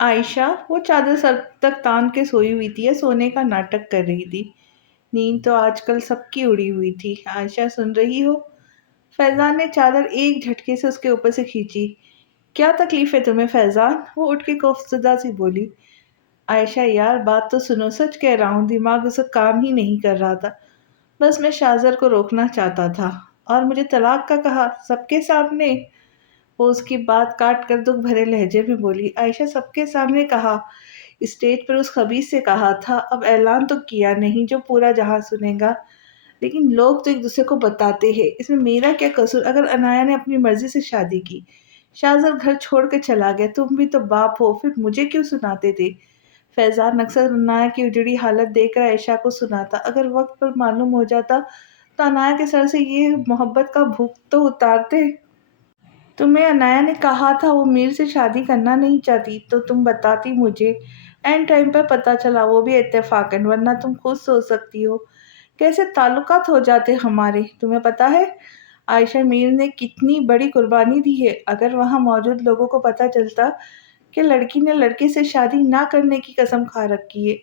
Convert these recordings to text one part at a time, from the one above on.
عائشہ وہ چادر سر تک تان کے سوئی ہوئی تھی یا سونے کا ناٹک کر رہی تھی؟ نیند تو آج کل سب کی اڑی ہوئی تھی۔ عائشہ سن رہی ہو؟ فیضان نے چادر ایک جھٹکے سے اس کے اوپر سے کھینچی۔ کیا تکلیف ہے تمہیں فیضان؟ وہ اٹھ کے خوفزدہ سی بولی۔ عائشہ یار بات تو سنو، سچ کہہ رہا ہوں، دماغ اسے کام ہی نہیں کر رہا تھا۔ بس میں شاہزر کو روکنا چاہتا تھا۔ اور مجھے طلاق کا کہا سب کے سامنے؟ وہ اس کی بات کاٹ کر دکھ بھرے لہجے میں بولی۔ عائشہ سب کے سامنے کہا، اسٹیج پر اس خبیث سے کہا تھا، اب اعلان تو کیا نہیں جو پورا جہاں سنے گا۔ لیکن لوگ تو ایک دوسرے کو بتاتے ہیں، اس میں میرا کیا قصور اگر عنایا نے اپنی مرضی سے شادی کی؟ شاہزر گھر چھوڑ کے چلا گیا، تم بھی تو باپ ہو، پھر مجھے کیوں سناتے تھے؟ فیضان اکثر عنایا کی اجڑی حالت دیکھ کر عائشہ کو سناتا، اگر وقت پر معلوم ہو جاتا تو عنایا کے سر سے یہ محبت کا بھوت تو اتارتے۔ تمہیں عنایا نے کہا تھا وہ میر سے شادی کرنا نہیں چاہتی تو تم بتاتی مجھے، اینڈ ٹائم پر پتہ چلا وہ بھی اتفاقاً، ورنہ تم خود سوچ سکتی ہو کیسے تعلقات ہو جاتے ہمارے۔ تمہیں پتہ ہے عائشہ میر نے کتنی بڑی قربانی دی ہے؟ اگر وہاں موجود لوگوں کو پتہ چلتا کہ لڑکی نے لڑکے سے شادی نہ کرنے کی قسم کھا رکھی ہے،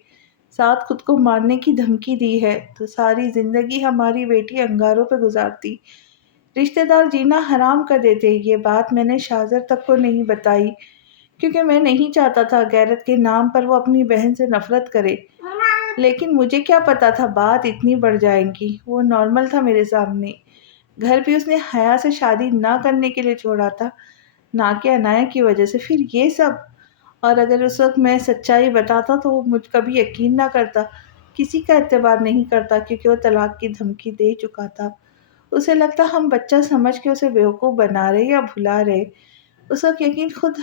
ساتھ خود کو مارنے کی دھمکی دی ہے، تو ساری زندگی ہماری بیٹی انگاروں پہ گزارتی، رشتہ دار جینا حرام کر دیتے۔ یہ بات میں نے شاہزر تک کو نہیں بتائی کیونکہ میں نہیں چاہتا تھا غیرت کے نام پر وہ اپنی بہن سے نفرت کرے، لیکن مجھے کیا پتا تھا بات اتنی بڑھ جائے گی۔ وہ نارمل تھا میرے سامنے، گھر بھی اس نے حیا سے شادی نہ کرنے کے لیے چھوڑا تھا، نہ کہ عنایا کی وجہ سے، پھر یہ سب۔ اور اگر اس وقت میں سچائی بتاتا تو وہ مجھ کبھی یقین نہ کرتا، کسی کا اعتبار نہیں کرتا، کیونکہ وہ طلاق کی دھمکی دے چکا تھا۔ اسے لگتا ہم بچہ سمجھ کے اسے بیوقوف بنا رہے یا بھلا رہے۔ اس وقت یقین خود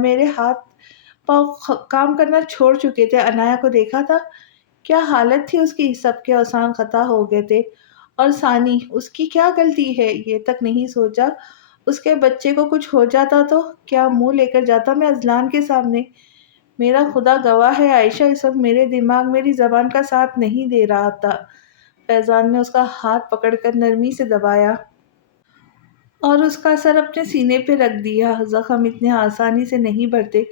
میرے ہاتھ پاؤں کام کرنا چھوڑ چکے تھے۔ عنایا کو دیکھا تھا کیا حالت تھی اس کی، سب کے اوزان خطا ہو گئے تھے۔ اور ثانی اس کی کیا غلطی ہے یہ تک نہیں سوچا، اس کے بچے کو کچھ ہو جاتا تو کیا منہ لے کر جاتا میں اذلان کے سامنے؟ میرا خدا گواہ ہے عائشہ، اس وقت میرے دماغ میری زبان کا ساتھ نہیں دے رہا تھا۔ فیضان نے اس کا ہاتھ پکڑ کر نرمی سے دبایا اور اس کا سر اپنے سینے پہ رکھ دیا۔ زخم اتنے آسانی سے نہیں بھرتے۔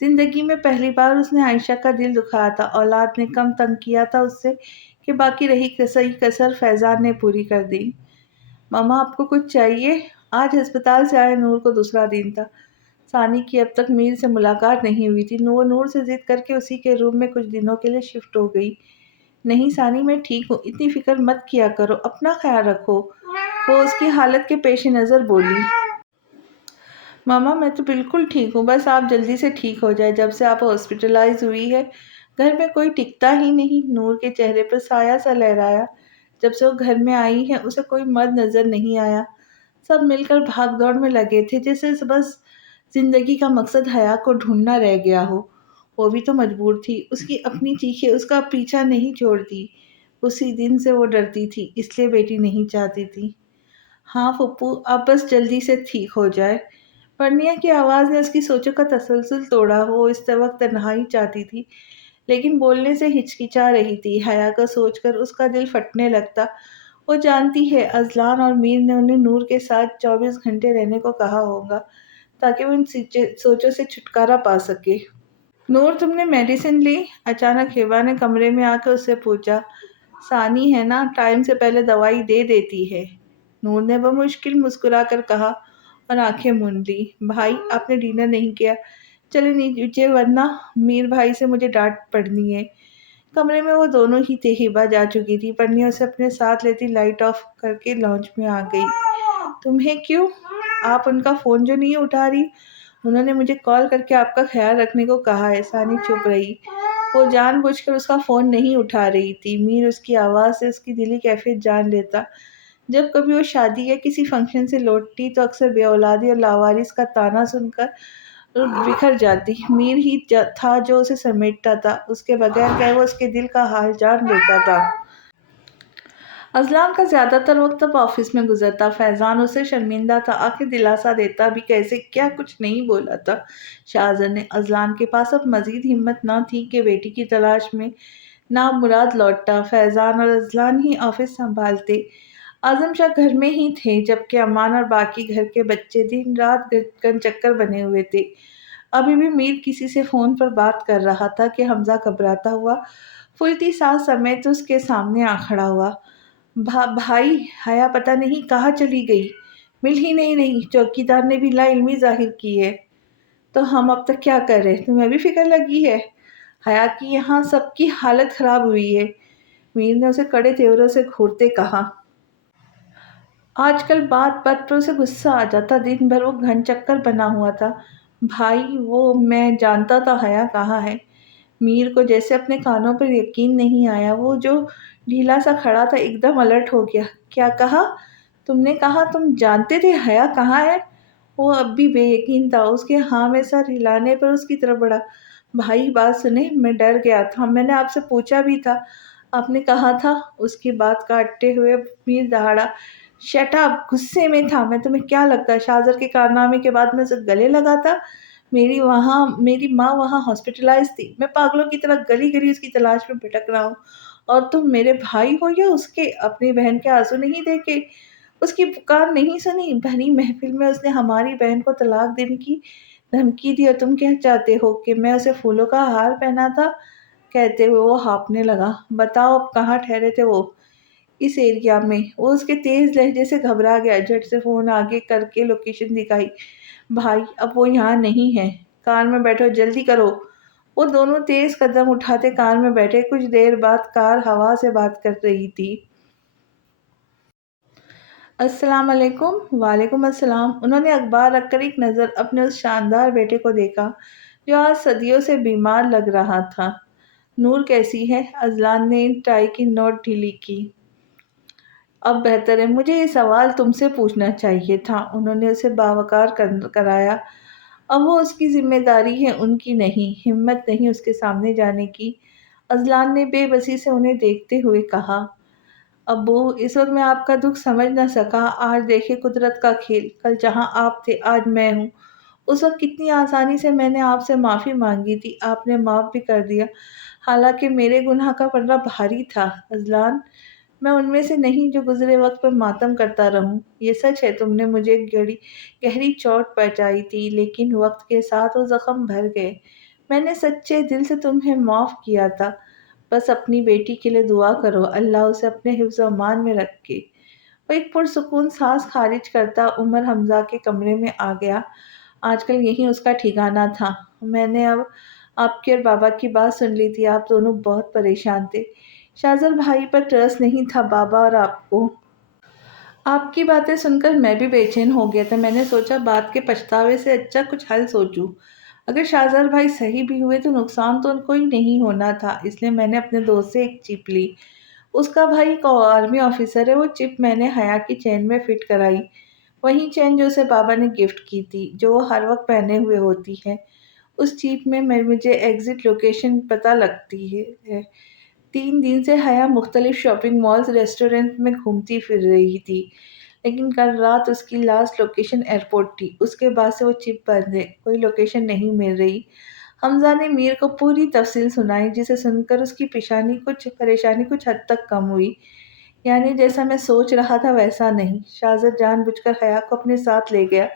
زندگی میں پہلی بار اس نے عائشہ کا دل دکھایا تھا، اولاد نے کم تنگ کیا تھا اس سے کہ باقی رہی صحیح کسر فیضان نے پوری کر دی۔ ماما آپ کو کچھ چاہیے؟ آج ہسپتال سے آئے نور کو دوسرا دن تھا۔ ثانی کی اب تک میر سے ملاقات نہیں ہوئی تھی۔ وہ نور سے ضد کر کے اسی کے روم میں کچھ دنوں کے لیے شفٹ ہو گئی۔ نہیں ثانی میں ٹھیک ہوں، اتنی فکر مت کیا کرو، اپنا خیال رکھو، وہ اس کی حالت کے پیش نظر بولی۔ ماما میں تو بالکل ٹھیک ہوں، بس آپ جلدی سے ٹھیک ہو جائے۔ جب سے آپ ہاسپٹلائز ہوئی ہے گھر میں کوئی ٹکتا ہی نہیں۔ نور کے چہرے پر سایہ سا لہرایا۔ جب سے وہ گھر میں آئی ہے اسے کوئی مرد نظر نہیں آیا، سب مل کر بھاگ دوڑ میں لگے تھے، جیسے بس زندگی کا مقصد حیا کو ڈھونڈنا رہ گیا ہو۔ وہ بھی تو مجبور تھی، اس کی اپنی چیخیں اس کا پیچھا نہیں چھوڑتی۔ اسی دن سے وہ ڈرتی تھی، اس لیے بیٹی نہیں چاہتی تھی۔ ہاں پھپھو اب بس جلدی سے ٹھیک ہو جائے۔ پرنیا کی آواز نے اس کی سوچوں کا تسلسل توڑا۔ وہ اس وقت تنہائی چاہتی تھی لیکن بولنے سے ہچکچا رہی تھی۔ حیا کا سوچ کر اس کا دل پھٹنے لگتا۔ وہ جانتی ہے اذلان اور میر نے انہیں نور کے ساتھ 24 گھنٹے رہنے کو کہا ہوگا تاکہ وہ ان سوچوں سے چھٹکارا پا سکے۔ نور تم نے میڈیسن لی؟ اچانک ہیبا نے کمرے میں آ کے اس سے پوچھا۔ ثانی ہے نا، ٹائم سے پہلے دوائی دے دیتی ہے، نور نے بمشکل مسکرا کر کہا اور آنکھیں موند لی۔ بھائی آپ نے ڈنر نہیں کیا، چلے نیچے ورنہ میر بھائی سے مجھے ڈانٹ پڑنی ہے۔ کمرے میں وہ دونوں ہی تھے، ہیبا جا چکی تھی۔ پرنیا اسے اپنے ساتھ لیتی لائٹ آف کر کے لاؤنج میں آ گئی۔ تمہیں کیوں؟ آپ ان کا فون جو نہیں اٹھا رہی؟ انہوں نے مجھے کال کر کے آپ کا خیال رکھنے کو کہا ہے۔ ثانی چپ رہی، وہ جان بوجھ کر اس کا فون نہیں اٹھا رہی تھی۔ میر اس کی آواز سے اس کی دلی کیفیت جان لیتا۔ جب کبھی وہ شادی یا کسی فنکشن سے لوٹتی تو اکثر بے اولادی اور لاوارث کا طعنہ سن کر بکھر جاتی۔ میر ہی تھا جو اسے سمیٹتا تھا، اس کے بغیر کیا وہ اس کے دل کا حال جان لیتا تھا۔ اذلان کا زیادہ تر وقت اب آفس میں گزرتا۔ فیضان اسے شرمندہ تھا، آخر دلاسا دیتا بھی کیسے، کیا کچھ نہیں بولا تھا شاہزر نے۔ اذلان کے پاس اب مزید ہمت نہ تھی کہ بیٹی کی تلاش میں نامراد لوٹتا۔ فیضان اور اذلان ہی آفس سنبھالتے، اعظم شاہ گھر میں ہی تھے، جبکہ امان اور باقی گھر کے بچے دن رات گن چکر بنے ہوئے تھے۔ ابھی بھی میر کسی سے فون پر بات کر رہا تھا کہ حمزہ گھبراتا ہوا پھولتی سانس سمیت اس کے سامنے آ کھڑا ہوا۔ بھائی حیا پتہ نہیں کہاں چلی گئی، مل ہی نہیں رہی، چوکیدار نے بھی لا علمی ظاہر کی ہے۔ تو ہم اب تک کیا کر رہے؟ تمہیں بھی فکر لگی ہے؟ حیا کی یہاں سب کی حالت خراب ہوئی ہے، میر نے اسے کڑے تیوروں سے گھورتے کہا۔ آج کل بات بات پر اسے غصہ آ جاتا، دن بھر وہ گھن چکر بنا ہوا تھا۔ بھائی وہ میں جانتا تھا حیا کہاں ہے۔ میر کو جیسے اپنے کانوں پر یقین نہیں آیا، وہ جو ڈھیلا سا کھڑا تھا ایک دم الرٹ ہو گیا۔ کیا کہا؟ تم نے کہا تم جانتے تھے حیا کہاں ہے؟ وہ اب بھی بے یقین تھا، اس کے ہاں میں سر ہلانے پر اس کی طرف بڑھا۔ بھائی بات سنیں، میں ڈر گیا تھا، میں نے آپ سے پوچھا بھی تھا، آپ نے کہا تھا۔ اس کی بات کاٹتے ہوئے میر دہاڑا۔ شٹ اپ، غصے میں تھا میں، تمہیں کیا لگتا ہے شاہزر کے کارنامے کے بعد میں اسے گلے لگاتا؟ میری ماں وہاں ہاسپٹلائز تھی، میں پاگلوں کی طرح گلی گلی اس کی تلاش میں بھٹک رہا ہوں، اور تم میرے بھائی ہو یا اس کے؟ اپنی بہن کے آنسو نہیں دیکھے، اس کی پکار نہیں سنی؟ بھری محفل میں اس نے ہماری بہن کو طلاق دینے کی دھمکی دی، اور تم کیا چاہتے ہو کہ میں اسے پھولوں کا ہار پہنا تھا؟ کہتے ہوئے وہ ہانپنے لگا۔ بتاؤ اب کہاں ٹھہرے تھے وہ؟ اس ایریا میں۔ وہ اس کے تیز لہجے سے گھبرا گیا، جھٹ سے فون آگے کر کے لوکیشن دکھائی۔ بھائی اب وہ یہاں نہیں ہے، کار میں بیٹھو، جلدی کرو۔ وہ دونوں تیز قدم اٹھاتے کار میں بیٹھے، کچھ دیر بعد کار ہوا سے بات کر رہی تھی۔ السلام علیکم۔ وعلیکم السلام۔ انہوں نے اخبار رکھ کر ایک نظر اپنے اس شاندار بیٹے کو دیکھا جو آج صدیوں سے بیمار لگ رہا تھا۔ نور کیسی ہے؟ اذلان نے ٹائی کی نوٹ ڈھیلی کی۔ اب بہتر ہے، مجھے یہ سوال تم سے پوچھنا چاہیے تھا، انہوں نے اسے باوقار کرایا۔ اب وہ اس کی ذمہ داری ہے، ان کی نہیں۔ ہمت نہیں اس کے سامنے جانے کی، اذلان نے بے بسی سے انہیں دیکھتے ہوئے کہا۔ ابو، اس وقت میں آپ کا دکھ سمجھ نہ سکا، آج دیکھے قدرت کا کھیل، کل جہاں آپ تھے آج میں ہوں۔ اس وقت کتنی آسانی سے میں نے آپ سے معافی مانگی تھی، آپ نے معاف بھی کر دیا، حالانکہ میرے گناہ کا پلڑا بھاری تھا۔ اذلان، میں ان میں سے نہیں جو گزرے وقت پر ماتم کرتا رہوں۔ یہ سچ ہے تم نے مجھے گہری چوٹ پہنچائی تھی، لیکن وقت کے ساتھ وہ زخم بھر گئے، میں نے سچے دل سے تمہیں معاف کیا تھا۔ بس اپنی بیٹی کے لیے دعا کرو، اللہ اسے اپنے حفظ و امان میں رکھے۔ وہ ایک پرسکون سانس خارج کرتا عمر حمزہ کے کمرے میں آ گیا۔ آج کل یہی اس کا ٹھکانہ تھا۔ میں نے اب آپ کی اور بابا کی بات سن لی تھی، آپ دونوں بہت پریشان تھے، شاہزر بھائی پر ٹرسٹ نہیں تھا بابا اور آپ کو۔ آپ کی باتیں سن کر میں بھی بے چین ہو گیا تھا، میں نے سوچا بات کے پچھتاوے سے اچھا کچھ حل سوچوں۔ اگر شاہزر بھائی صحیح بھی ہوئے تو نقصان تو ان کو ہی نہیں ہونا تھا، اس لیے میں نے اپنے دوست سے ایک چپ لی۔ اس کا بھائی ایک آرمی آفیسر ہے، وہ چپ میں نے حیا کی چین میں فٹ کرائی، وہی چین جو اسے بابا نے گفٹ کی تھی، جو وہ ہر وقت پہنے ہوئے ہوتی ہے۔ اس چیپ میں مجھے ایگزٹ لوکیشن پتہ لگتی ہے۔ 3 دن سے حیا مختلف شاپنگ مالز، ریسٹورنٹ میں گھومتی پھر رہی تھی، لیکن کل رات اس کی لاسٹ لوکیشن ایئرپورٹ تھی، اس کے بعد سے وہ چپ بند ہے، کوئی لوکیشن نہیں مل رہی۔ حمزہ نے میر کو پوری تفصیل سنائی، جسے سن کر اس کی پریشانی کچھ حد تک کم ہوئی۔ یعنی جیسا میں سوچ رہا تھا ویسا نہیں، شاہزر جان بوجھ کر حیا کو اپنے ساتھ لے گیا،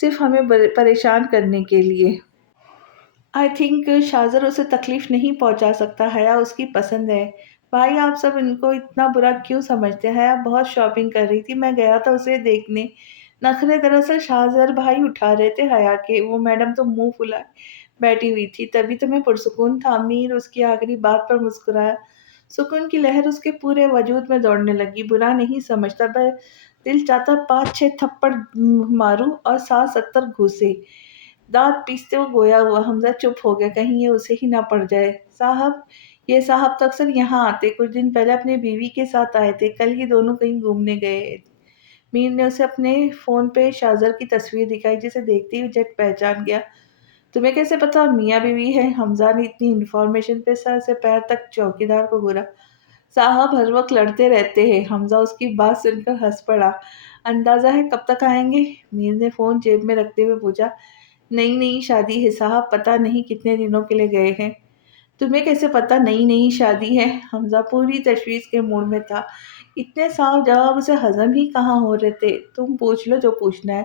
صرف ہمیں پریشان کرنے کے لیے۔ آئی تھنک شاہزر اسے تکلیف نہیں پہنچا سکتا، حیا اس کی پسند ہے۔ بھائی آپ سب ان کو اتنا برا کیوں سمجھتے ہیں؟ حیا بہت شاپنگ کر رہی تھی، میں گیا تھا اسے دیکھنے۔ نخرے دراصل شاہزر بھائی اٹھا رہے تھے حیا کے، وہ میڈم تو منہ پھلائے بیٹھی ہوئی تھی، تبھی تو میں پرسکون تھا۔ میر اس کی آخری بات پر مسکرایا، سکون کی لہر اس کے پورے وجود میں دوڑنے لگی۔ برا نہیں سمجھتا، دل چاہتا 5-6 تھپڑ ماروں اور 60-70 گھوسے۔ دانت پیستے وہ گویا ہوا۔ حمزہ چپ ہو گیا، کہیں یہ اسے ہی نہ پڑ جائے۔ صاحب، یہ صاحب تو اکثر یہاں آتے، کچھ دن پہلے اپنی بیوی کے ساتھ آئے تھے، کل ہی دونوں کہیں گھومنے گئے۔ میر نے اسے اپنے فون پہ شاہزر کی تصویر دکھائی، جسے دیکھتے ہی جھٹ پہچان گیا۔ تمہیں کیسے پتا اور میاں بیوی ہے؟ حمزہ نے اتنی انفارمیشن پہ سر سے پیر تک چوکیدار کو گھورا۔ صاحب ہر وقت لڑتے رہتے ہیں۔ حمزہ اس کی بات سن کر ہنس پڑا۔ اندازہ ہے کب تک آئیں گے؟ میر نے فون جیب میں رکھتے ہوئے پوچھا۔ نئی شادی ہے صاحب، پتہ نہیں کتنے دنوں کے لیے گئے ہیں۔ تمہیں کیسے پتا نئی شادی ہے؟ حمزہ پوری تشویش کے موڈ میں تھا، اتنے صاف جواب اسے ہضم ہی کہاں ہو رہے تھے۔ تم پوچھ لو جو پوچھنا ہے،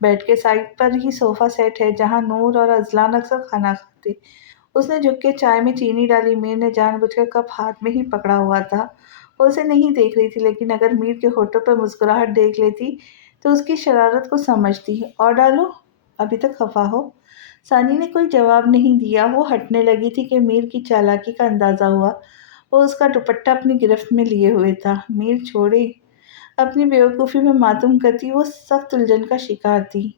بیڈ کے سائڈ پر ہی صوفہ سیٹ ہے جہاں نور اور ازلان اکثر کھانا کھاتے۔ اس نے جھک کے چائے میں چینی ڈالی۔ میر نے جان بوجھ کر کپ ہاتھ میں ہی پکڑا ہوا تھا۔ وہ اسے نہیں دیکھ رہی تھی، لیکن اگر میر کے ہونٹوں پر مسکراہٹ دیکھ لیتی تو اس کی شرارت کو سمجھتی۔ اور ڈالو؟ ابھی تک خفا ہو؟ ثانی نے کوئی جواب نہیں دیا۔ وہ ہٹنے لگی تھی کہ میر کی چالاکی کا اندازہ ہوا۔ وہ اس کا دوپٹہ اپنی گرفت میں لیے ہوئے تھا۔ میر چھوڑے۔ اپنی بیوقوفی میں ماتم کرتی وہ سخت الجھن کا شکار تھی۔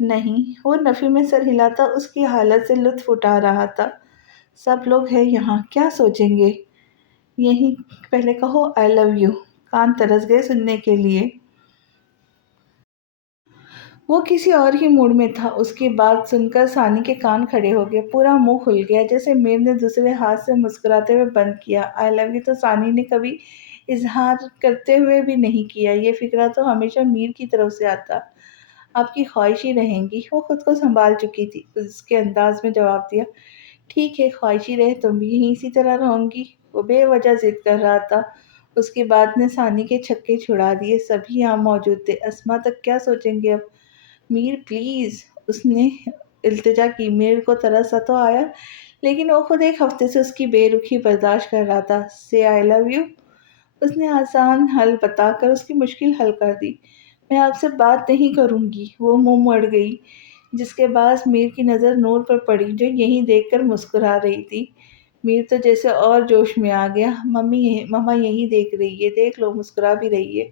نہیں، وہ نفی میں سر ہلاتا اس کی حالت سے لطف اٹھا رہا تھا۔ سب لوگ ہیں یہاں، کیا سوچیں گے؟ یہی پہلے کہو آئی لو یو۔ کان ترس گئے سننے کے لیے۔ وہ کسی اور ہی موڈ میں تھا۔ اس کی بات سن کر ثانی کے کان کھڑے ہو گئے، پورا منہ کھل گیا جیسے میر نے دوسرے ہاتھ سے مسکراتے ہوئے بند کیا۔ آئی لو یو تو ثانی نے کبھی اظہار کرتے ہوئے بھی نہیں کیا۔ یہ فقرہ تو ہمیشہ میر کی طرف سے آتا۔ آپ کی خواہش ہی رہیں گی۔ وہ خود کو سنبھال چکی تھی۔ اس کے انداز میں جواب دیا، ٹھیک ہے، خواہشی رہے، تم بھی یہیں اسی طرح رہوں گی۔ وہ بے وجہ ضد کر رہا تھا۔ اس کی بات نے ثانی کے چھکے چھڑا دیے۔ سبھی یہاں موجود تھے۔ اسما تک کیا سوچیں گے اب؟ میر پلیز، اس نے التجا کی۔ میر کو ترس تو آیا، لیکن وہ خود ایک ہفتے سے اس کی بے رخی برداشت کر رہا تھا۔ سے آئی لو یو۔ اس نے آسان حل بتا کر اس کی مشکل حل کر دی۔ میں آپ سے بات نہیں کروں گی۔ وہ منہ موڑ گئی، جس کے باعث میر کی نظر نور پر پڑی جو یہیں دیکھ کر مسکرا رہی تھی۔ میر تو جیسے اور جوش میں آ گیا۔ مما یہیں دیکھ رہی ہے، دیکھ لو، مسکرا بھی رہی ہے۔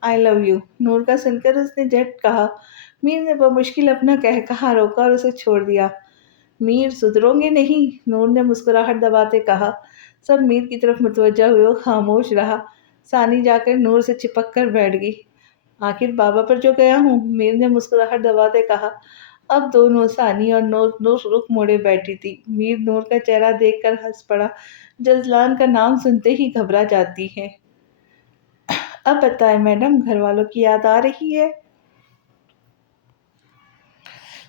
آئی لو یو، نور کا سن کر اس نے جھٹ کہا۔ میر نے بمشکل اپنا قہقہا روکا اور اسے چھوڑ دیا۔ میر سدھرو گے نہیں؟ نور نے مسکراہٹ دباتے کہا۔ سب میر کی طرف متوجہ ہوئے۔ وہ خاموش رہا۔ ثانی جا کر نور سے چپک کر بیٹھ گئی۔ آخر بابا پر جو گیا ہوں، میر نے مسکراہٹ دباتے کہا۔ اب دونوں ثانی اور نور رخ موڑے بیٹھی تھی۔ میر نور کا چہرہ دیکھ کر ہنس پڑا، جو ازلان کا نام سنتے ہی گھبرا جاتی ہے۔ اب بتائیں میڈم، گھر والوں کی یاد آ رہی ہے؟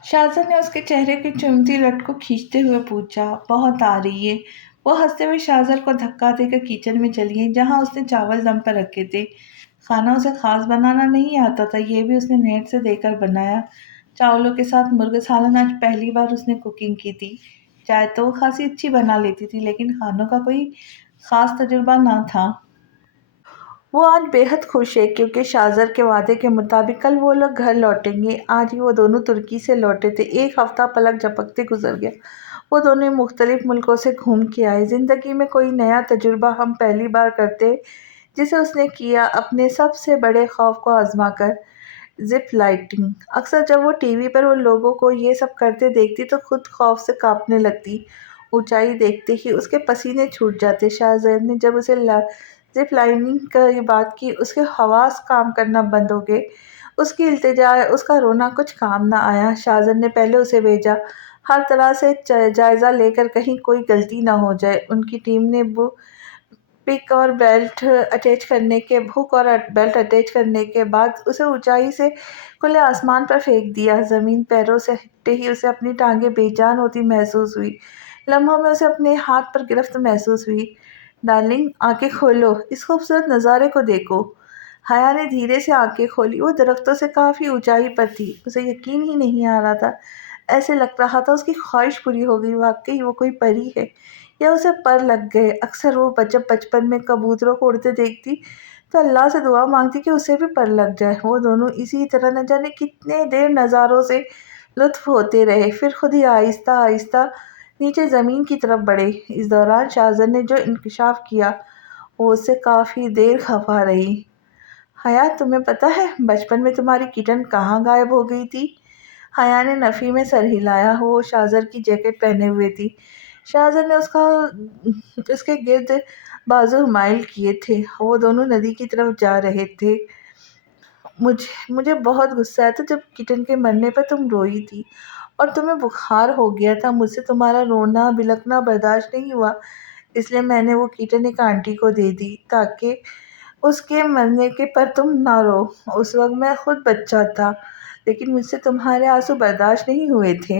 شاہزاد نے اس کے چہرے کی چمتی لٹ کو کھینچتے ہوئے پوچھا۔ بہت آ رہی ہے۔ وہ ہنستے ہوئے شاہزاد کو دھکا دے کر کچن میں چلی گئی، جہاں اس نے چاول دم پر رکھے تھے۔ کھانا اسے خاص بنانا نہیں آتا تھا، یہ بھی اس نے نیٹ سے دیکھ کر بنایا۔ چاولوں کے ساتھ مرغ سالن آج پہلی بار اس نے کوکنگ کی تھی۔ چائے تو وہ خاصی اچھی بنا لیتی تھی، لیکن کھانوں کا کوئی خاص تجربہ نہ تھا۔ وہ آج بے حد خوش ہے کیونکہ شاہزاد کے وعدے کے مطابق کل وہ لوگ گھر لوٹیں گے۔ آج ہی وہ دونوں ترکی سے لوٹے تھے۔ ایک ہفتہ پلک جھپکتے گزر گیا۔ وہ دونوں مختلف ملکوں سے گھوم کے آئے۔ زندگی میں کوئی نیا تجربہ ہم پہلی بار کرتے جسے اس نے کیا، اپنے سب سے بڑے خوف کو آزما کر، زپ لائننگ۔ اکثر جب وہ ٹی وی پر ان لوگوں کو یہ سب کرتے دیکھتی تو خود خوف سے کانپنے لگتی۔ اونچائی دیکھتے ہی اس کے پسینے چھوٹ جاتے۔ شاہزاد نے جب اسے زپ لائننگ کی بات کی، اس کے حواس کام کرنا بند ہو گئے۔ اس کی التجا، اس کا رونا کچھ کام نہ آیا۔ شاہزاد نے پہلے اسے بھیجا، ہر طرح سے جائزہ لے کر کہیں کوئی غلطی نہ ہو جائے۔ ان کی ٹیم نے ہک اور بیلٹ اٹیچ کرنے کے بعد اسے اونچائی سے کھلے آسمان پر پھینک دیا۔ زمین پیروں سے ہٹتے ہی اسے اپنی ٹانگیں بے جان ہوتی محسوس ہوئی۔ لمحوں میں اسے اپنے ہاتھ پر گرفت محسوس ہوئی۔ ڈارلنگ، آنکھیں کھولو، اس خوبصورت نظارے کو دیکھو۔ حیا نے دھیرے سے آنکھیں کھولی۔ وہ درختوں سے کافی اونچائی پر تھی۔ اسے یقین ہی نہیں آ رہا تھا۔ ایسے لگ رہا تھا اس کی خواہش پوری ہو گئی۔ واقعی وہ کوئی پری ہے یا اسے پر لگ گئے۔ اکثر وہ جب بچپن میں کبوتروں کو اڑتے دیکھتی تو اللہ سے دعا مانگتی کہ اسے بھی پر لگ جائے۔ وہ دونوں اسی طرح نہ جانے کتنے دیر نظاروں سے لطف ہوتے رہے، پھر خود ہی آہستہ آہستہ نیچے زمین کی طرف بڑھے۔ اس دوران شاہزاد نے جو انکشاف کیا، وہ اس سے کافی دیر خفا رہی۔ حیا، تمہیں پتہ ہے بچپن میں تمہاری کٹن کہاں غائب ہو گئی تھی؟ حیا نے نفی میں سر ہلایا۔ وہ شاہزاد کی جیکٹ پہنے ہوئے تھی۔ شاہزاد نے اس کے گرد بازو مائل کیے تھے۔ وہ دونوں ندی کی طرف جا رہے تھے۔ مجھے بہت غصہ آیا تھا جب کٹن کے مرنے پر تم روئی تھی اور تمہیں بخار ہو گیا تھا۔ مجھ سے تمہارا رونا بلکنا برداشت نہیں ہوا، اس لیے میں نے وہ کٹن ایک آنٹی کو دے دی تاکہ اس کے مرنے پر تم نہ رو۔ اس وقت میں خود بچہ تھا، لیکن مجھ سے تمہارے آنسو برداشت نہیں ہوئے تھے۔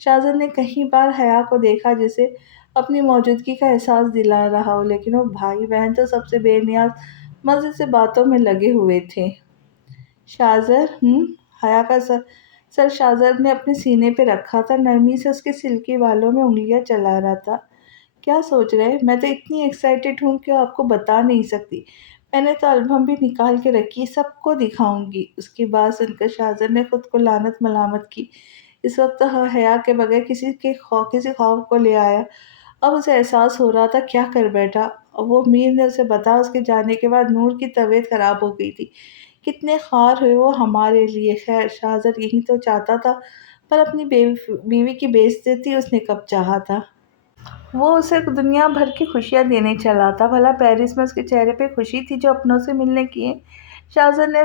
شاہزاد نے کئی بار حیا کو دیکھا جسے اپنی موجودگی کا احساس دلا رہا ہو، لیکن وہ بھائی بہن تو سب سے بے نیاز مزے سے باتوں میں لگے ہوئے تھے۔ شاہزاد حیا کا سر شاہزاد نے اپنے سینے پہ رکھا تھا، نرمی سے اس کے سلکی بالوں میں انگلیاں چلا رہا تھا۔ کیا سوچ رہے؟ میں تو اتنی ایکسائٹیڈ ہوں کہ آپ کو بتا نہیں سکتی۔ میں نے تو البم بھی نکال کے رکھی، سب کو دکھاؤں گی۔ اس کی بات سن کر شاہزاد نے خود کو لعنت ملامت کی۔ اس وقت تو حیا کے بغیر کسی خوف کو لے آیا۔ اب اسے احساس ہو رہا تھا کیا کر بیٹھا۔ وہ میر نے اسے بتایا اس کے جانے کے بعد نور کی طبیعت خراب ہو گئی تھی۔ کتنے خوار ہوئے وہ ہمارے لیے۔ خیر شاہزاد یہی تو چاہتا تھا، پر اپنی بیوی کی بے عزتی اس نے کب چاہا تھا۔ وہ اسے دنیا بھر کی خوشیاں دینے چلا تھا، بھلا پیرس میں اس کے چہرے پہ خوشی تھی جو اپنوں سے ملنے کی ہے؟ شاہزاد نے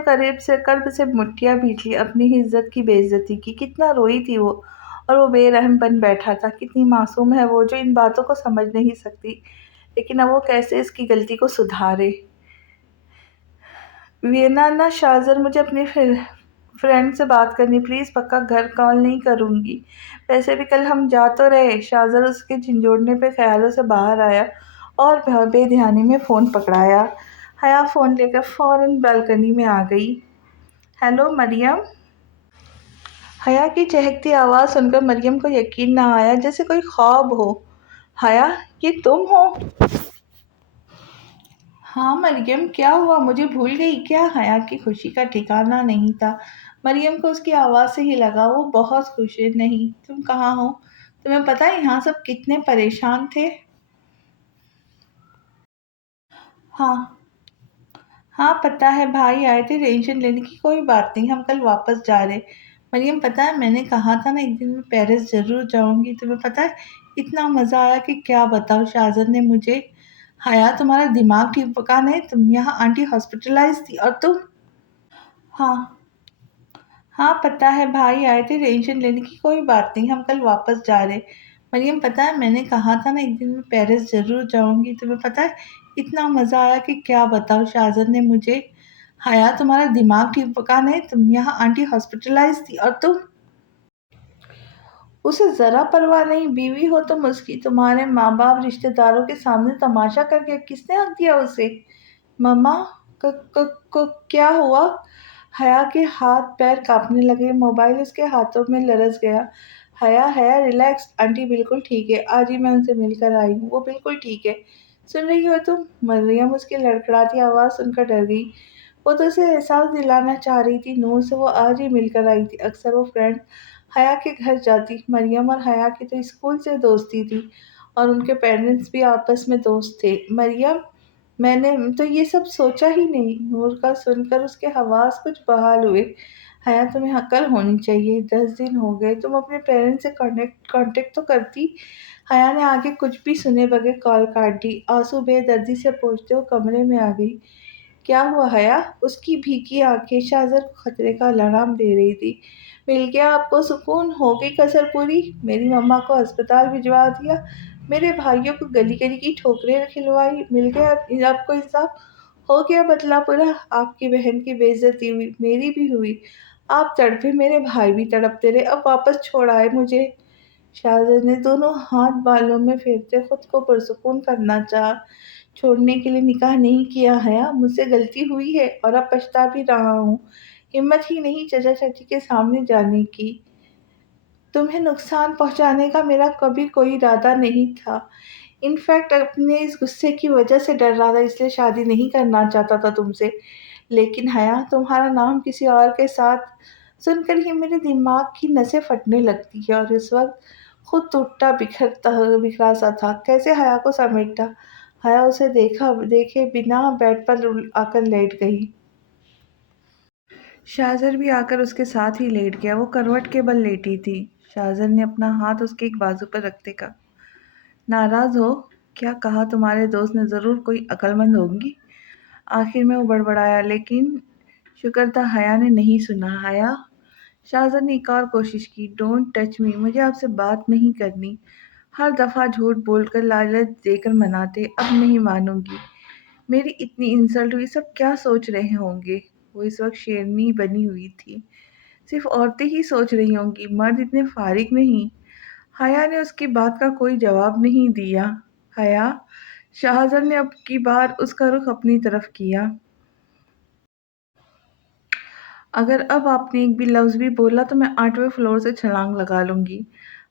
قلب سے مٹھیاں بھیج لی، اپنی ہی عزت کی بے عزتی کی۔ کتنا روئی تھی وہ، اور وہ بے رحم بن بیٹھا تھا۔ کتنی معصوم ہے وہ جو ان باتوں کو سمجھ نہیں سکتی، لیکن اب وہ کیسے اس کی غلطی کو سدھارے۔ نہ شاہزاد، مجھے اپنی فرینڈ سے بات کرنی پلیز، پکا گھر کال نہیں کروں گی۔ ویسے بھی کل ہم جا تو رہے۔ شاہزاد اس کے جھنجھوڑنے پہ خیالوں سے باہر آیا اور بے دھیانی میں فون پکڑایا۔ حیا فون لے کر فوراً بالکنی میں آ گئی۔ ہیلو مریم۔ حیا کی چہکتی آواز سن کر مریم کو یقین نہ آیا، جیسے کوئی خواب ہو۔ حیا، یہ تم ہو؟ ہاں مریم، کیا ہوا؟ مجھے بھول گئی کیا؟ حیا کی خوشی کا ٹھکانہ نہیں تھا۔ مریم کو اس کی آواز سے ہی لگا وہ بہت خوش ہے۔ نہیں، تم کہاں ہو؟ تمہیں پتہ ہے یہاں سب کتنے پریشان تھے۔ ہاں ہاں پتہ ہے، بھائی آئے تھے، ٹینشن لینے کی کوئی بات نہیں، ہم کل واپس جا رہے۔ مریم پتہ ہے میں نے کہا تھا نا ایک دن میں پیرس ضرور جاؤں گی، تمہیں پتہ ہے اتنا مزہ آیا کہ کیا بتاؤ۔ شاہزاد نے مجھے حیا تمہارا دماغ ٹھکانا نہیں، تم یہاں آنٹی ہاسپٹلائز تھی اور تم۔ ہاں ہاں پتہ ہے، بھائی آئے تھے، ٹینشن لینے کی کوئی بات نہیں، ہم کل واپس جا رہے۔ مریم پتہ ہے میں نے کہا تھا نا ایک دن میں پیرس ضرور جاؤں گی، تمہیں پتہ ہے اتنا مزہ آیا کہ کیا بتاؤ۔ شاہزاد نے مجھے حیا تمہارا دماغ ٹھکانا نہیں، تم یہاں آنٹی ہاسپٹلائز تھی اور تم۔ اسے ذرا پرواہ نہیں، بیوی ہو تم اس کی، تمہارے ماں باپ رشتہ داروں کے سامنے تماشا کر کے کس نے حق دیا اسے؟ مما کیا ہوا؟ حیا کے ہاتھ پیر کانپنے لگے، موبائل اس کے ہاتھوں میں لرز گیا۔ حیا ریلیکس، آنٹی بالکل ٹھیک ہے، آج ہی میں ان سے مل کر آئی ہوں، وہ بالکل ٹھیک ہے۔ سن رہی ہو تم؟ مریم اس کی لڑکھڑاتی آواز سن کر ڈر گئی۔ وہ تو اسے احساس دلانا چاہ رہی تھی نور سے وہ آج ہی مل کر آئی تھی۔ اکثر وہ فرینڈ حیا کے گھر جاتی۔ مریم اور حیا کی تو اسکول سے دوستی تھی، اور ان کے پیرنٹس بھی آپس میں دوست تھے۔ مریم، میں نے تو یہ سب سوچا ہی نہیں۔ نور کا سن کر اس کے حواس کچھ بحال ہوئے۔ حیا تمہیں عقل ہونی چاہیے، 10 دن ہو گئے، تم اپنے پیرنٹس سے کانٹیکٹ تو کرتی۔ حیا نے آگے کچھ بھی سنے بغیر کال کاٹ دی، آنسو بے دردی سے پوچھتے وہ کمرے میں آ گئی۔ کیا ہوا حیا؟ اس کی بھیگی آنکھیں شاہزاد کو خطرے کا الارم دے رہی تھی۔ مل گیا آپ کو سکون؟ ہو گئی کسر پوری؟ میری مما کو ہسپتال بھجوا دیا، میرے بھائیوں کو گلی گلی کی ٹھوکریں کھلوائی، مل گیا آپ کو انصاف؟ ہو گیا بدلہ پورا؟ آپ کی بہن کی بے عزتی ہوئی، میری بھی ہوئی، آپ تڑپے، میرے بھائی بھی تڑپتے رہے، اب واپس چھوڑ آئے مجھے۔ شاہزاد نے دونوں ہاتھ بالوں میں پھیرتے خود کو پرسکون کرنا چاہا۔ چھوڑنے کے لیے نکاح نہیں کیا حیا، مجھ سے غلطی ہوئی ہے اور اب پچھتا بھی رہا ہوں۔ ہمت ہی نہیں چچا چاچی کے سامنے جانے کی۔ تمہیں نقصان پہنچانے کا میرا کبھی کوئی ارادہ نہیں تھا۔ انفیکٹ اپنے اس غصے کی وجہ سے ڈر رہا تھا، اس لیے شادی نہیں کرنا چاہتا تھا تم سے۔ لیکن حیا، تمہارا نام کسی اور کے ساتھ سن کر ہی میرے دماغ کی نسیں پھٹنے لگتی ہیں، اور اس وقت خود ٹوٹا بکھرا سا تھا، کیسے حیا کو سمیٹتا۔ حیا اسے دیکھے بنا بیڈ پر آ کر لیٹ گئی۔ شاہزاد بھی آ کر اس کے ساتھ ہی لیٹ گیا، وہ کروٹ کے بل لیٹی تھی۔ شاہزاد نے اپنا ہاتھ اس کے ایک بازو پر رکھتے کہا، ناراض ہو؟ کیا کہا؟ تمہارے دوست نے ضرور کوئی عقل مند ہوں گی۔ آخر میں وہ بڑبڑایا، لیکن شکر تھا حیا نے نہیں سنا۔ حیا، شاہزاد نے ایک اور کوشش کی، ڈونٹ ٹچ می، مجھے آپ سے بات نہیں کرنی۔ ہر دفعہ جھوٹ بول کر لالچ دے کر مناتے، اب نہیں مانوں گی۔ میری اتنی انسلٹ ہوئی، سب کیا سوچ رہے ہوں گے؟ وہ اس وقت شیرنی بنی ہوئی تھی۔ صرف عورتیں ہی سوچ رہی ہوں گی، مرد اتنے فارغ نہیں۔ حیا نے اس کی بات کا کوئی جواب نہیں دیا۔ حیا، شاہزر نے اب کی بار اس کا رخ اپنی طرف کیا۔ اگر اب آپ نے ایک بھی لفظ بھی بولا تو میں 8ویں فلور سے چھلانگ لگا لوں گی۔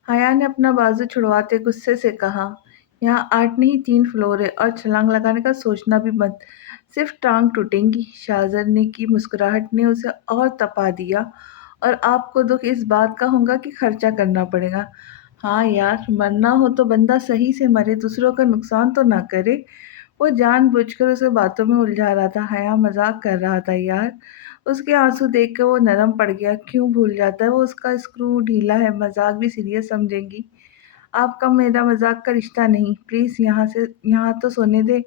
حیا نے اپنا بازو چھڑواتے غصے سے کہا، یہاں 8 نہیں 3 فلور ہے اور چھلانگ لگانے کا سوچنا بھی مت، صرف ٹانگ ٹوٹیں گی۔ شاہزر نے کی مسکراہٹ نے اسے اور تپا دیا۔ اور آپ کو دکھ اس بات کا ہوگا کہ خرچہ کرنا پڑے گا۔ ہاں یار، مرنا ہو تو بندہ صحیح سے مرے، دوسروں کا نقصان تو نہ کرے۔ وہ جان بوجھ کر اسے باتوں میں الجھا رہا تھا۔ حیا مذاق کر رہا تھا یار۔ اس کے آنسو دیکھ کر وہ نرم پڑ گیا۔ کیوں بھول جاتا ہے، وہ اس کا اسکرو ڈھیلا ہے، مذاق بھی سیریس سمجھیں گی۔ آپ کا میرا مذاق کا رشتہ نہیں، پلیز یہاں تو سونے دے۔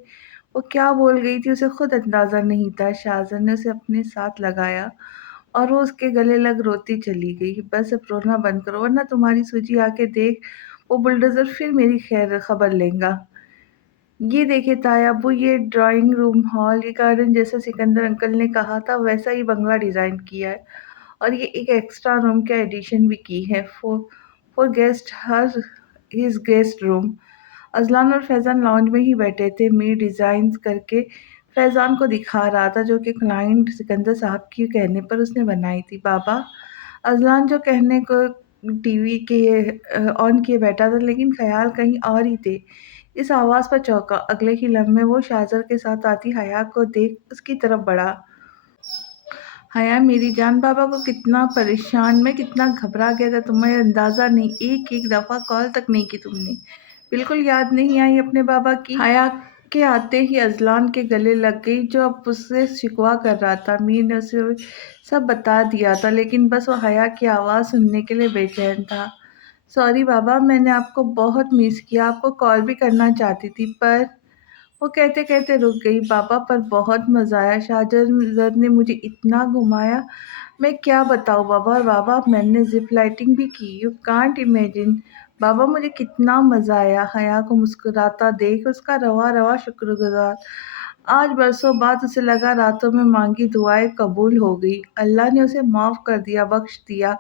وہ کیا بول گئی تھی اسے خود اندازہ نہیں تھا۔ شاہزر نے اسے اپنے ساتھ لگایا اور وہ اس کے گلے لگ روتی چلی گئی۔ بس اب رونا بند کرو ورنہ تمہاری سوجی آ کے دیکھ، وہ بلڈوزر پھر میری خیر خبر لے گا۔ یہ دیکھے تایا ابو، یہ ڈرائنگ روم ہال، یہ گارڈن جیسا سکندر انکل نے کہا تھا ویسا ہی بنگلہ ڈیزائن کیا ہے، اور یہ ایک ایکسٹرا روم کا ایڈیشن بھی کی ہے فور گیسٹ ہز گیسٹ روم۔ اذلان اور فیضان لاؤنج میں ہی بیٹھے تھے۔ میر ڈیزائن کر کے فیضان کو دکھا رہا تھا، جو کہ کلائنٹ سکندر صاحب کے کہنے پر اس نے بنائی تھی۔ بابا، اذلان جو کہنے کو ٹی وی کے آن کیے بیٹھا تھا، لیکن خیال کہیں اور ہی تھے۔ اس آواز پر چونکا۔ اگلے ہی لمحے وہ شاہزر کے ساتھ آتی حیا کو دیکھ اس کی طرف بڑھا۔ حیا میری جان، بابا کو کتنا پریشان، میں کتنا گھبرا گیا تھا، تمہیں اندازہ نہیں، ایک دفعہ کال تک نہیں کی تم نے، بالکل یاد نہیں آئی اپنے بابا کی۔ حیا کے آتے ہی اذلان کے گلے لگ گئی، جو اب اس سے شکوہ کر رہا تھا۔ میر نے اسے سب بتا دیا تھا، لیکن بس وہ حیا کی آواز سننے کے لیے بے چین تھا۔ سوری بابا، میں نے آپ کو بہت مس کیا، آپ کو کال بھی کرنا چاہتی تھی پر… وہ کہتے کہتے رک گئی۔ بابا پر بہت مزہ آیا، شاہزر نے مجھے اتنا گھمایا، میں کیا بتاؤں بابا۔ اور بابا میں نے زپ لائننگ بھی کی، یو کانٹ امیجن۔ بابا مجھے کتنا مزہ آیا۔ حیا کو مسکراتا دیکھ اس کا رواں رواں شکر گزار۔ آج برسوں بعد اسے لگا راتوں میں مانگی دعائیں قبول ہو گئی، اللہ نے اسے معاف کر دیا، بخش دیا،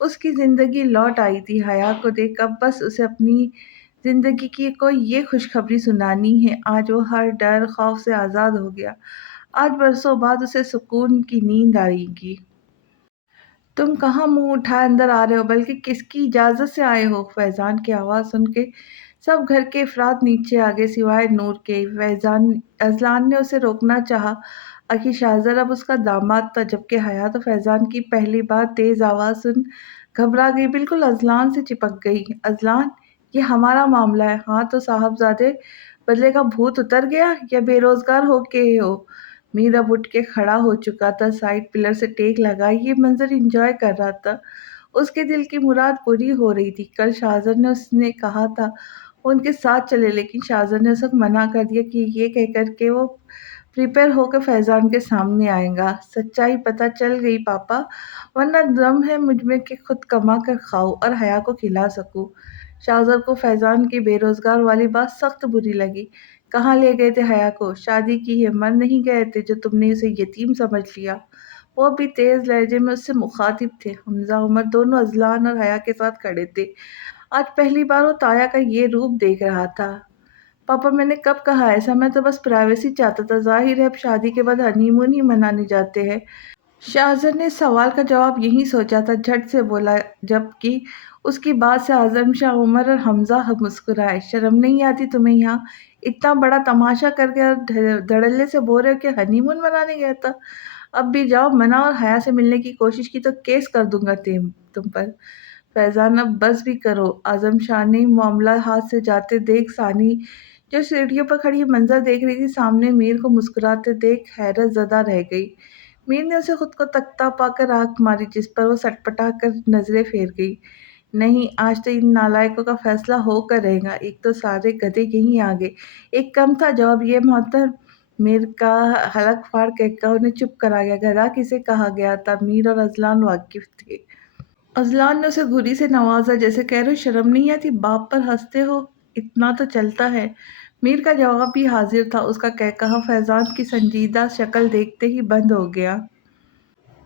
اس کی زندگی لوٹ آئی تھی۔ حیا کو دیکھ اب بس اسے اپنی زندگی کی کوئی یہ خوشخبری سنانی ہے۔ آج وہ ہر ڈر خوف سے آزاد ہو گیا۔ آج برسوں بعد اسے سکون کی نیند آئے گی۔ تم کہاں منہ اٹھائے اندر آ رہے ہو، بلکہ کس کی اجازت سے آئے ہو؟ فیضان کی آواز سن کے سب گھر کے افراد نیچے آ گئے سوائے نور کے۔ اذلان نے اسے روکنا چاہا، آخر شاہزر اب اس کا داماد تھا، جبکہ حیا تو فیضان کی پہلی بار تیز آواز سن گھبرا گئی، بالکل اذلان سے چپک گئی۔ اذلان، یہ ہمارا معاملہ ہے۔ ہاں تو صاحبزادے، بدلے کا بھوت اتر گیا یا بے روزگار ہو کے ہو؟ میر اب اٹھ کے کھڑا ہو چکا تھا، سائڈ پلر سے ٹیک لگائے یہ منظر انجوائے کر رہا تھا۔ اس کے دل کی مراد پوری ہو رہی تھی۔ کل شاہزر نے اس نے کہا تھا وہ ان کے ساتھ چلے، لیکن شاہزر نے اسے منع کر دیا کہ یہ کہہ کر کہ وہ پریپیئر ہو کے فیضان کے سامنے آئے گا۔ سچائی پتہ چل گئی پاپا، ورنہ دم ہے مجھ میں کہ خود کما کر کھاؤں اور حیا کو کھلا سکوں۔ شاہزر کو فیضان کی بے روزگار والی بات سخت بری لگی۔ کہاں لے گئے تھے حیا کو؟ شادی کی ہے، مر نہیں گئے تھے جو تم نے اسے یتیم سمجھ لیا؟ وہ بھی تیز لہجے میں اس سے مخاطب تھے۔ حمزہ عمر دونوں اذلان اور حیا کے ساتھ کھڑے تھے۔ آج پہلی بار وہ تایا کا یہ روپ دیکھ رہا تھا۔ پاپا میں نے کب کہا ایسا، میں تو بس پرائیویسی چاہتا تھا، ظاہر ہے اب شادی کے بعد ہنی مون ہی منانے جاتے ہیں۔ شاہزر نے اس سوال کا جواب یہی سوچا تھا، جھٹ سے بولا، جبکہ اس کی بات سے اعظم شاہ عمر اور حمزہ مسکرائے۔ شرم نہیں آتی تمہیں؟ یہاں اتنا بڑا تماشا کر کے اور دھڑلے سے بول رہے ہو کہ ہنی مون منانے گیا تھا؟ اب بھی جاؤ، مناؤ اور حیا سے ملنے کی کوشش کی تو کیس کر دوں گا تم پر۔ فیضان اب بس بھی کرو۔ اعظم شاہ نے معاملہ ہاتھ سے جاتے دیکھ ثانی، جو سیڑھیوں پر کھڑی منظر دیکھ رہی تھی، سامنے میر کو مسکراتے دیکھ حیرت زدہ رہ گئی۔ میر نے اسے خود کو تکتا پا کر آنکھ ماری، جس پر وہ سٹپٹا کر نظریں پھیر گئی۔ نہیں، آج تو ان نالائقوں کا فیصلہ ہو کر رہے گا۔ ایک تو سارے گدھے یہیں آ گئے، ایک کم تھا جواب یہ محترم۔ میر کا حلق پھاڑ کہکا انہیں چپ کرا گیا۔ گدھا کسے کہا گیا تھا؟ میر اور اذلان واقف تھے۔ اذلان نے اسے گھری سے نوازا، جیسے کہہ رہے شرم نہیں آتی، باپ پر ہنستے ہو، اتنا تو چلتا ہے۔ میر کا جواب بھی حاضر تھا، اس کا کہا فیضان کی سنجیدہ شکل دیکھتے ہی بند ہو گیا۔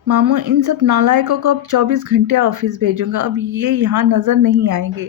ماموں، ان سب نالائقوں کو اب 24 گھنٹے آفس بھیجوں گا، اب یہ یہاں نظر نہیں آئیں گے۔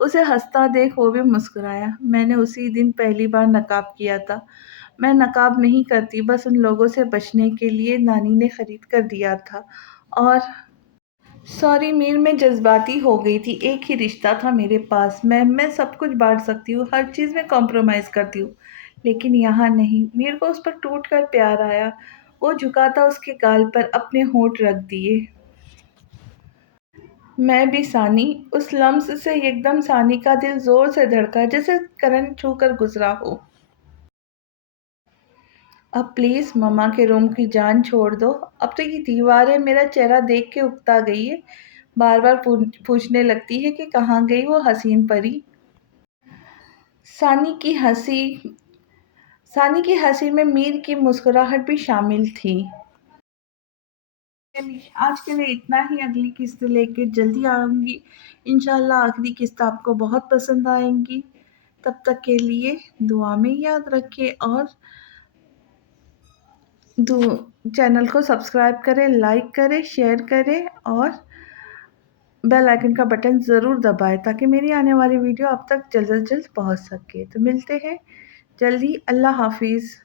اسے ہنستا دیکھ وہ بھی مسکرایا۔ میں نے اسی دن پہلی بار نقاب کیا تھا۔ میں نقاب نہیں کرتی، بس ان لوگوں سے بچنے کے لیے نانی نے خرید کر دیا تھا۔ اور سوری میر، میں جذباتی ہو گئی تھی۔ ایک ہی رشتہ تھا میرے پاس۔ میں سب کچھ بانٹ سکتی ہوں، ہر چیز میں کمپرومائز کرتی ہوں، لیکن یہاں نہیں۔ میر کو اس پر ٹوٹ کر پیار آیا۔ وہ جھکا تھا اس کے گال پر اپنے ہونٹ رکھ دیے۔ میں بھی ثانی۔ اس لمس سے یکدم ثانی کا دل زور سے دھڑکا، جیسے کرنٹ چھو کر گزرا ہو۔ اب پلیز مما کے روم کی جان چھوڑ دو۔ اب تو یہ دیواریں میرا چہرہ دیکھ کے اکتا گئی ہے، بار بار پوچھنے لگتی ہے کہ کہاں گئی وہ حسین پری۔ ثانی کی ہنسی میں میر کی مسکراہٹ بھی شامل تھی۔ آج کے لیے اتنا ہی۔ اگلی قسط لے کے جلدی آؤں گی انشاءاللہ۔ آخری قسط آپ کو بہت پسند آئیں گی۔ تب تک کے لیے دعا میں یاد رکھیں، اور چینل کو سبسکرائب کریں، لائک کریں، شیئر کریں، اور بیل آئیکن کا بٹن ضرور دبائیں تاکہ میری آنے والی ویڈیو آپ تک جلد از جلد پہنچ سکے۔ تو ملتے ہیں جلدی۔ اللہ حافظ۔